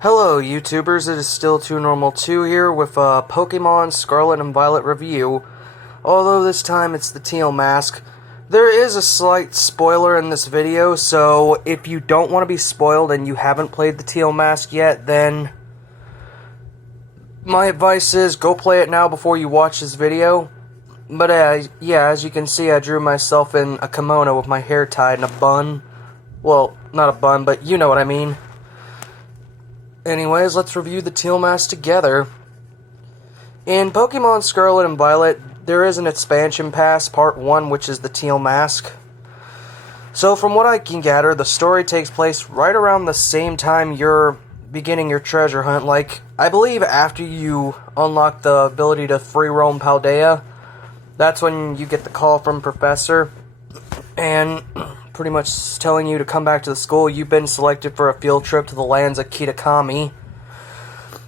Hello YouTubers, it is still 2Normal2 here with a Pokemon Scarlet and Violet review, although this time it's the teal mask. There is a slight spoiler in this video, so if you don't want to be spoiled and you haven't played the teal mask yet, then my advice is go play it now before you watch this video. But yeah, as you can see, I drew myself in a kimono with my hair tied in a bun. Well, not a bun, but you know what I mean. Anyways, let's review the teal mask together. In Pokemon Scarlet and Violet, there is an expansion pass, part 1, which is the teal mask. So from what I can gather, the story takes place right around the same time you're beginning your treasure hunt. Like, I believe after you unlock the ability to free roam Paldea, that's when you get the call from Professor, and pretty much telling you to come back to the school. You've been selected for a field trip to the lands of Kitakami.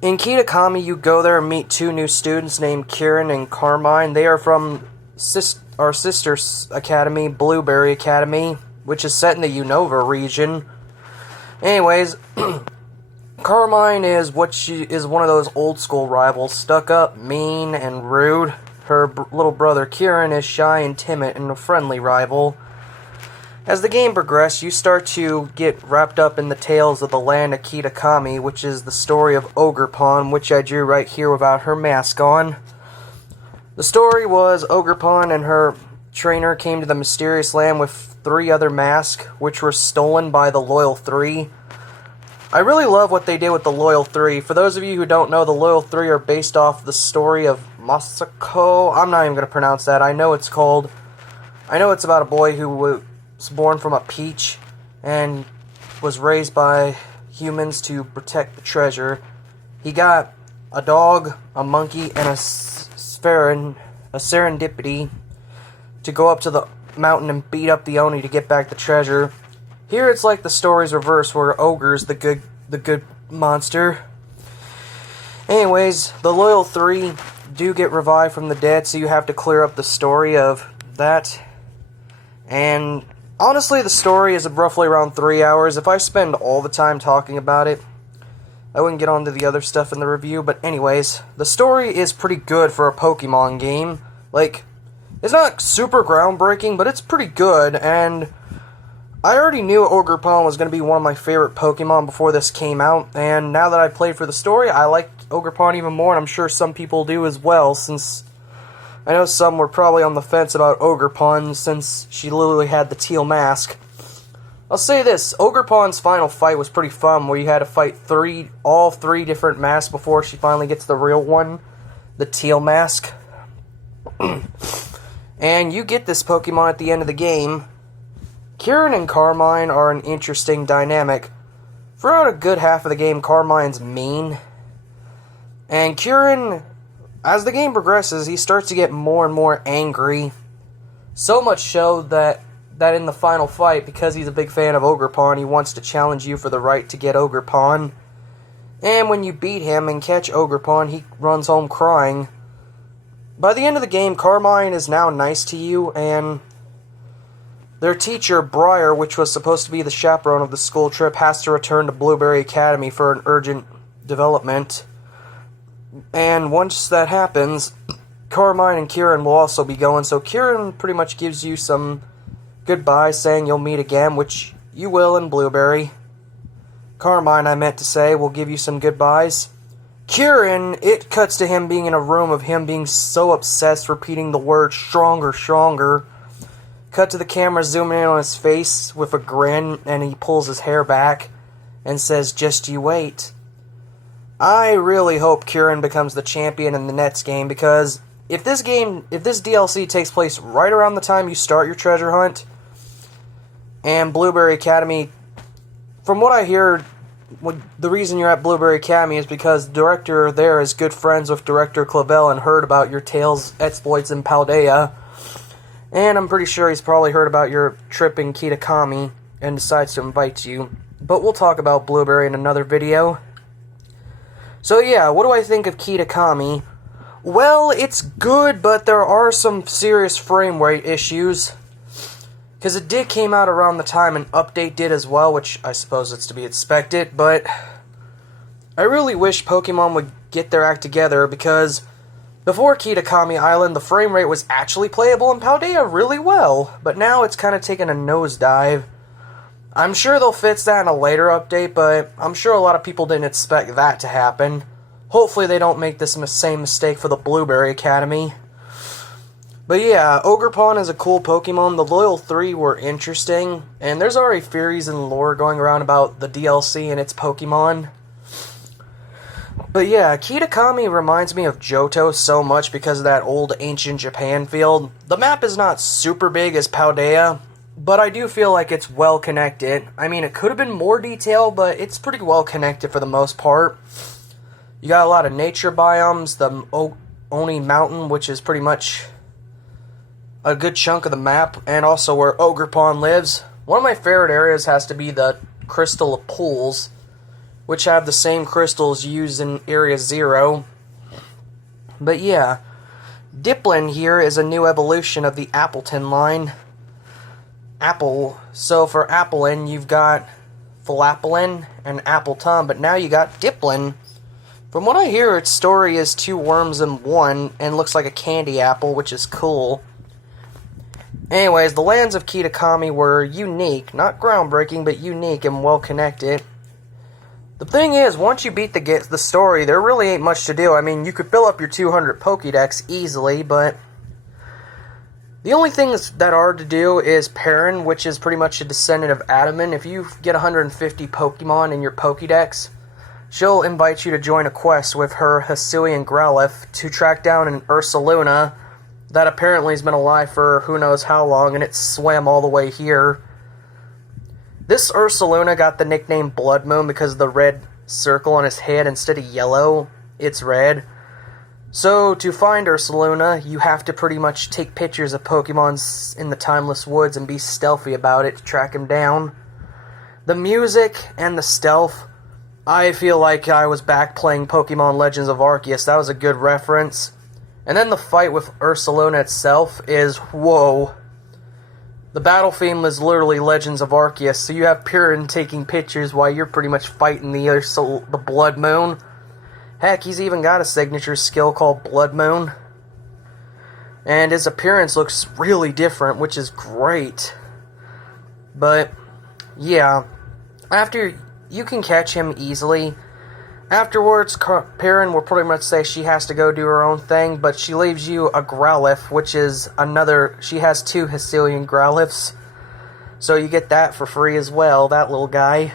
In Kitakami, you go there and meet two new students named Kieran and Carmine. They are from our sister academy, Blueberry Academy, which is set in the Unova region. Anyways, Carmine is one of those old school rivals, stuck up, mean, and rude. Her little brother Kieran is shy and timid and a friendly rival. As the game progresses, you start to get wrapped up in the tales of the land of Kitakami, which is the story of Ogerpon, which I drew right here without her mask on. The story was Ogerpon and her trainer came to the mysterious land with 3 other masks, which were stolen by the Loyal 3. I really love what they did with the Loyal 3. For those of you who don't know, the Loyal 3 are based off the story of Masako. I'm not even going to pronounce that. I know it's about a boy who was born from a peach and was raised by humans to protect the treasure. He got a dog, a monkey, and a serendipity to go up to the mountain and beat up the Oni to get back the treasure. Here it's like the story's reverse, where Ogre's the good monster. Anyways, the Loyal 3 do get revived from the dead, so you have to clear up the story of that. And honestly, the story is roughly around 3 hours. If I spend all the time talking about it, I wouldn't get on to the other stuff in the review. But anyways, the story is pretty good for a Pokemon game. Like, it's not super groundbreaking, but it's pretty good. And I already knew Ogerpon was going to be one of my favorite Pokemon before this came out. And now that I played for the story, I like Ogerpon even more. And I'm sure some people do as well, since I know some were probably on the fence about Ogerpon since she literally had the teal mask. I'll say this, Ogerpon's final fight was pretty fun, where you had to fight all three different masks before she finally gets the real one, the teal mask. And you get this Pokemon at the end of the game. Kieran and Carmine are an interesting dynamic. Throughout a good half of the game, Carmine's mean. And Kieran, as the game progresses, he starts to get more and more angry. So much so that in the final fight, because he's a big fan of Ogerpon, he wants to challenge you for the right to get Ogerpon. And when you beat him and catch Ogerpon, he runs home crying. By the end of the game, Carmine is now nice to you, and their teacher, Briar, which was supposed to be the chaperone of the school trip, has to return to Blueberry Academy for an urgent development. And once that happens, Carmine and Kieran will also be going. So Kieran pretty much gives you some goodbyes, saying you'll meet again, which you will in Blueberry. Carmine, I meant to say, will give you some goodbyes. Kieran, it cuts to him being in a room of him being so obsessed, repeating the word stronger, stronger. Cut to the camera zooming in on his face with a grin, and he pulls his hair back and says, "Just you wait." I really hope Kieran becomes the champion in the next game, because if this DLC takes place right around the time you start your treasure hunt, and Blueberry Academy, from what I hear, the reason you're at Blueberry Academy is because the director there is good friends with Director Clavel and heard about your Tails exploits in Paldea. And I'm pretty sure he's probably heard about your trip in Kitakami and decides to invite you. But we'll talk about Blueberry in another video. So yeah, what do I think of Kitakami? Well, it's good, but there are some serious frame rate issues. Because it did came out around the time an update did as well, which I suppose it's to be expected, but I really wish Pokemon would get their act together, because before Kitakami Island, the frame rate was actually playable in Paldea really well, but now it's kind of taken a nosedive. I'm sure they'll fix that in a later update, but I'm sure a lot of people didn't expect that to happen. Hopefully they don't make this same mistake for the Blueberry Academy. But yeah, Ogerpon is a cool Pokemon. The Loyal 3 were interesting, and there's already theories and lore going around about the DLC and its Pokemon. But yeah, Kitakami reminds me of Johto so much because of that old ancient Japan field. The map is not super big as Paldea, but I do feel like it's well connected. I mean, it could have been more detailed, but it's pretty well connected for the most part. You got a lot of nature biomes, the Oni Mountain, which is pretty much a good chunk of the map, and also where Ogerpon lives. One of my favorite areas has to be the Crystal Pools, which have the same crystals used in Area 0. But yeah, Diplin here is a new evolution of the Appleton line. So for Applin, you've got Flappalin and Appleton, but now you got Diplin. From what I hear, its story is 2 worms in 1, and looks like a candy apple, which is cool. Anyways, the lands of Kitakami were unique, not groundbreaking, but unique and well connected. The thing is, once you beat the story, there really ain't much to do. I mean, you could fill up your 200 Pokédex easily, but the only things that are to do is Perrin, which is pretty much a descendant of Adaman. If you get 150 Pokemon in your Pokédex, she'll invite you to join a quest with her Hisuian Growlithe to track down an Ursaluna that apparently has been alive for who knows how long, and it swam all the way here. This Ursaluna got the nickname Blood Moon because of the red circle on his head. Instead of yellow, it's red. So, to find Ursaluna, you have to pretty much take pictures of Pokemon in the Timeless Woods and be stealthy about it to track him down. The music and the stealth, I feel like I was back playing Pokemon Legends of Arceus. That was a good reference. And then the fight with Ursaluna itself is, whoa. The battle theme is literally Legends of Arceus, so you have Piran taking pictures while you're pretty much fighting the Blood Moon. Heck, he's even got a signature skill called Blood Moon. And his appearance looks really different, which is great. But, yeah, after you can catch him easily. Afterwards, Perrin will pretty much say she has to go do her own thing, but she leaves you a Growlithe, which is another. She has 2 Hisuian Growlithes, so you get that for free as well, that little guy.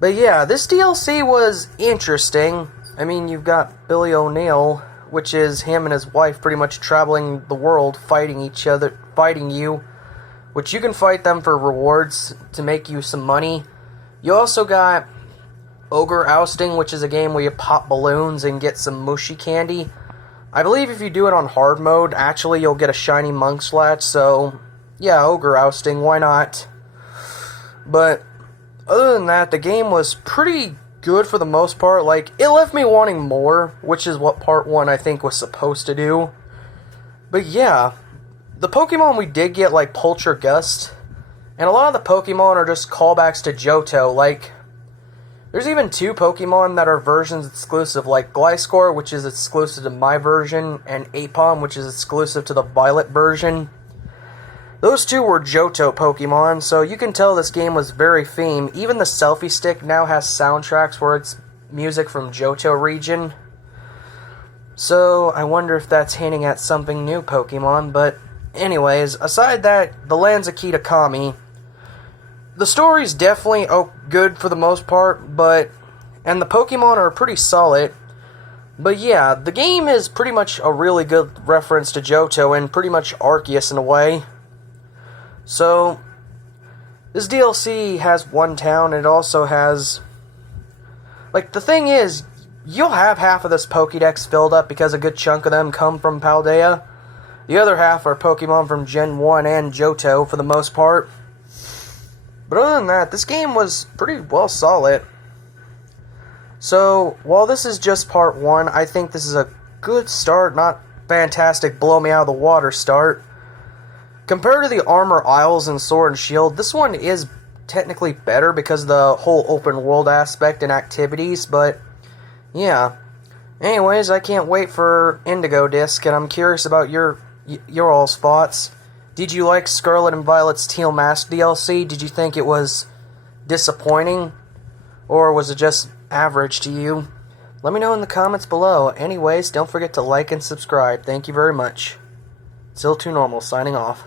But yeah, this DLC was interesting. I mean, you've got Billy O'Neill, which is him and his wife pretty much traveling the world, fighting you, which you can fight them for rewards to make you some money. You also got Ogre Ousting, which is a game where you pop balloons and get some mushy candy. I believe if you do it on hard mode, actually you'll get a shiny Munkslach, so yeah, Ogre Ousting, why not? But other than that, the game was pretty good for the most part. Like, it left me wanting more, which is what Part 1 I think was supposed to do. But yeah, the Pokemon we did get, like Poltergust, and a lot of the Pokemon are just callbacks to Johto. Like, there's even 2 Pokemon that are versions exclusive, like Gliscor, which is exclusive to my version, and Aipom, which is exclusive to the Violet version. Those 2 were Johto Pokemon, so you can tell this game was very themed. Even the selfie stick now has soundtracks where it's music from Johto region. So I wonder if that's hinting at something new Pokemon, but anyways, aside that, the lands of Kitakami, the story's definitely good for the most part, and the Pokemon are pretty solid. But yeah, the game is pretty much a really good reference to Johto and pretty much Arceus in a way. So, this DLC has 1 town, it also has, like, the thing is, you'll have half of this Pokédex filled up because a good chunk of them come from Paldea. The other half are Pokemon from Gen 1 and Johto for the most part. But other than that, this game was pretty well solid. So, while this is just part 1, I think this is a good start, not fantastic blow me out of the water start. Compared to the Armor Isles and Sword and Shield, this one is technically better because of the whole open world aspect and activities, but yeah. Anyways, I can't wait for Indigo Disc, and I'm curious about your all's thoughts. Did you like Scarlet and Violet's Teal Mask DLC? Did you think it was disappointing? Or was it just average to you? Let me know in the comments below. Anyways, don't forget to like and subscribe. Thank you very much. Still Too Normal, signing off.